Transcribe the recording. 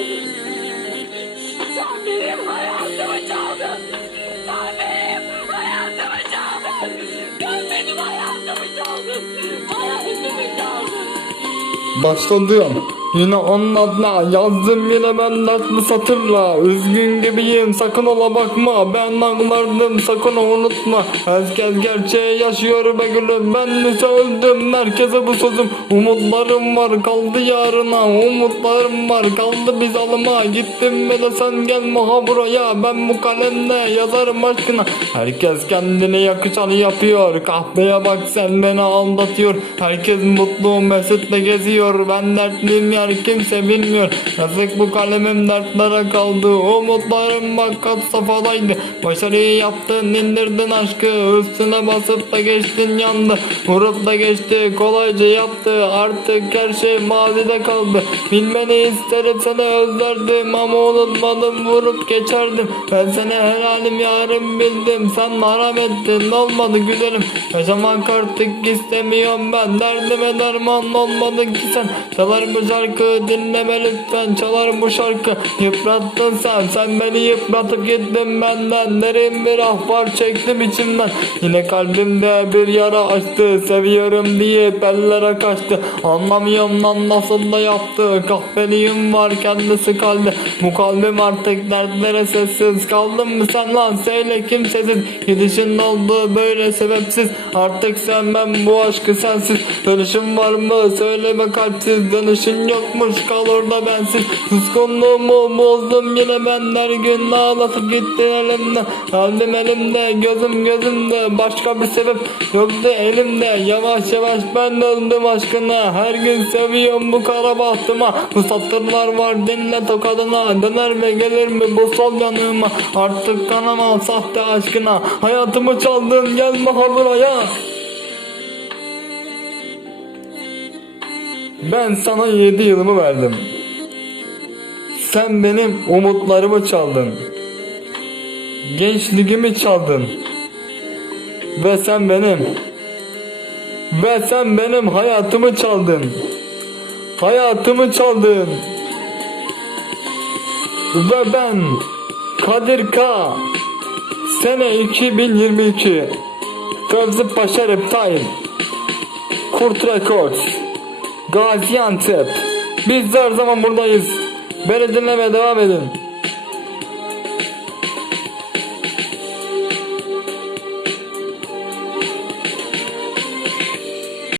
çaldın. Sen benim hayatımı çaldın. Sen benim hayatımı çaldın. Sen benim hayatımı çaldın. Hayatımı çaldın. Baştan duyan. Yine onun adına yazdım yine ben dertli satırla. Üzgün gibiyim sakın ola bakma. Ben ağlardım sakın unutma. Herkes gerçeği yaşıyor be gülüm. Ben ise öldüm merkeze bu sözüm. Umutlarım var kaldı yarına. Umutlarım var kaldı biz alıma. Gittim bile sen gelme ha buraya. Ben bu kalemle yazarım aşkına. Herkes kendine yakışanı yapıyor. Kahveye bak sen beni aldatıyor. Herkes mutlu mesutla geziyor. Ben dertliyim yar kimse bilmiyor. Yazık bu kalemim dertlere kaldı. Umutlarım bak kat safhadaydı Başarıyı yaptın indirdin aşkı. Üstüne basıp da geçtin yandı. Vurup da geçti kolayca yaptı. Artık her şey mazide kaldı. Bilmeni isterim seni özlerdim Ama unutmadım. Vurup geçerdim. Ben seni helalim yarım bildim. Sen haram ettin olmadı güzelim. Yaşamak artık istemiyorum ben. Derdime derman olmadı ki sen. Çalar bu şarkı dinleme lütfen Çalar bu şarkı. Yıprattın sen sen beni yıpratıp gittin benden. Derin bir ahvar çektim içimden. Yine kalbimde bir yara açtı Seviyorum diye ellere kaçtı. Anlamıyorum lan nasıl da yaptı. Kahveliyim var kendisi kaldı. Bu kalbim artık dertlere sessiz. Kaldın mı sen lan? Söyle kimsesiz Gidişin oldu böyle sebepsiz. Artık sevmem bu aşkı sensiz. Dönüşüm var mı? Söyleme kalpsiz. Dönüşün yokmuş kal orada bensiz Suskunluğumu bozdum yine ben Her gün ağlatıp gittin elimden. Kalbim elimde gözüm gözümde Başka bir sebep yoktu elimde. Yavaş yavaş ben döndüm aşkına. Her gün seviyorum bu kara bahtıma. Bu satırlar var dinle tokadına. Döner ve gelir mi bu sol yanıma? Artık kanama sahte aşkına. Hayatımı çaldın gelme ha buraya Ben sana 7 yılımı verdim. Sen benim umutlarımı çaldın. Gençliğimi çaldın. Ve sen benim ve sen benim hayatımı çaldın. Hayatımı çaldın. Ve ben Kadir K. Sene 2022 Fevzi Paşa Reptile Kurt Records Gaziantep. Biz de her zaman buradayız. Beni dinlemeye devam edin